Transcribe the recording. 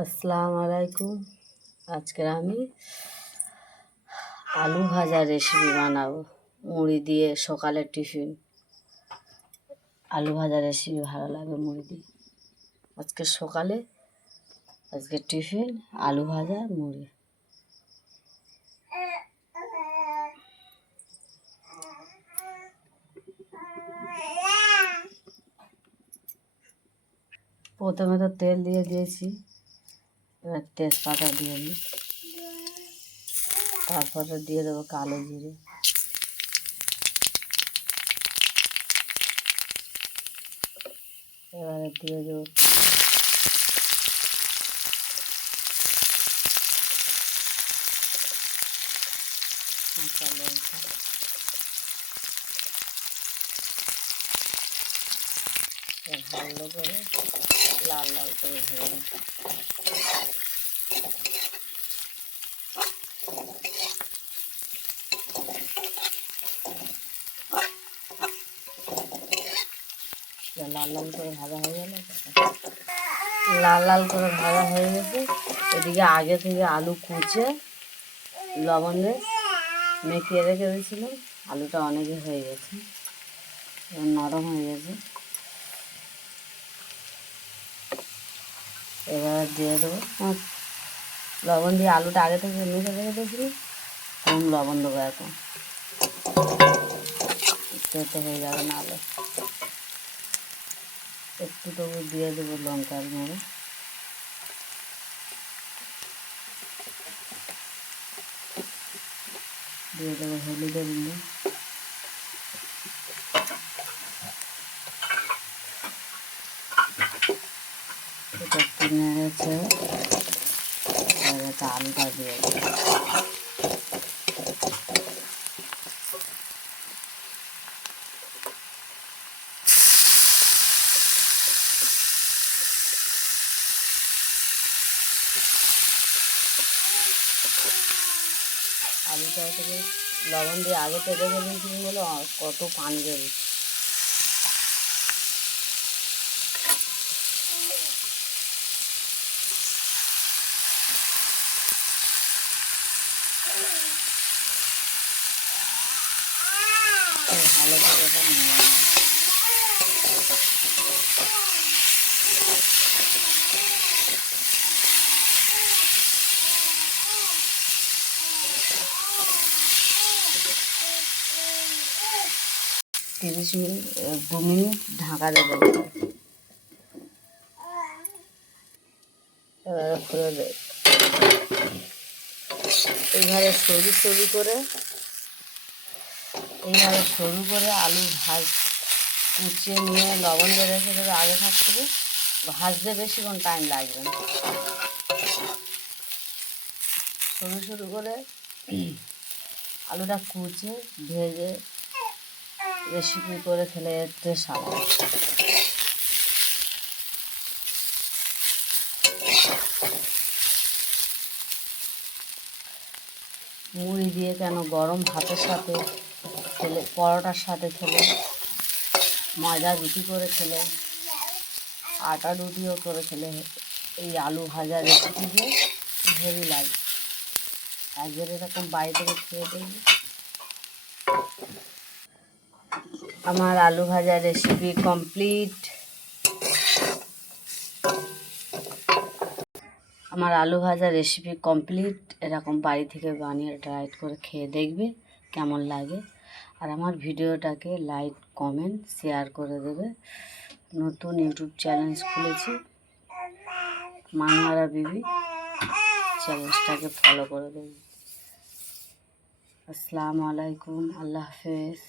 আসসালামু আলাইকুম। আজকে আমি আলু ভাজা রেসিপি বানাবো। মুড়ি দিয়ে সকালের টিফিন। আলু ভাজা রেসিপি ভালো লাগে মুড়ি দিয়ে। আজকে টিফিন আলু ভাজা মুড়ি। প্রথমে তো তেল দিয়ে দিয়েছি, এবার তেজপাতা দিয়ে দিই, তারপরে দিয়ে দেবো কালো জিরে, এবারে দিয়ে দেবো কাঁচা লঙ্কা, ভালো করে লাল লাল করে ভেজে নেব। লাল লাল করে ভাজা হয়ে গেল, এদিকে আগে থেকে আলু কুচে লবণে মেখিয়ে রেখে দিয়েছিলাম। আলুটা অনেকই হয়ে গেছে, নরম হয়ে গেছে। এবার দিয়ে দেবো লবণ দিয়ে, আলুটা আগে থেকে মেখে রেখে দিয়েছিলাম, কম লবণ দেবো এখন, তেতো হয়ে যাবে না আলু। একটু তবু দিয়ে দেবো লঙ্কার গুঁড়ো, দিয়ে দেবো হলুদের গুঁড়ো, এটা একটু নেড়েছে, আলুটা দিয়ে দেবো। আলুটা থেকে লবণ দিয়ে আগে তেলে গেছিলাম বলে কত পানি বেরিয়েছে। ভালো করে এটা নেওয়া 2 মিনিট ঢাকা দেবো। এবারে খুলে দেব। এইভাবে সরু করে আলু কুচিয়ে নিয়ে লবণ দিয়ে রেখে দেবে, আগে থাকতে ভাজতে বেশিক্ষণ টাইম লাগবে না। সরু করে আলুটা কুচিয়ে ভেজে রেসিপি করে খেলে টেস্ট হবে। মুড়ি দিয়ে কেন, গরম ভাতের সাথে খেলে, পরোটার সাথে খেলে, ময়দা রুটি করে খেলে, আটা রুটিও করে খেলে, এই আলু ভাজা রেসিপি দিয়ে হেভি লাগে। একবার এরকম বাড়ি থেকে খেয়ে দেখবি। আমার আলু ভাজা রেসিপি কমপ্লিট। এরকম বাড়ি থেকে বানিয়ে ট্রাই করে খেয়ে দেখবে কেমন লাগে। আর আমার ভিডিওটাকে লাইক, কমেন্ট, শেয়ার করে দেবে। নতুন ইউটিউব চ্যানেল খুলেছি, মানুয়ারা বিবি, চ্যানেলটাকে ফলো করে দেবে। আসসালামু আলাইকুম, আল্লাহ হাফেজ।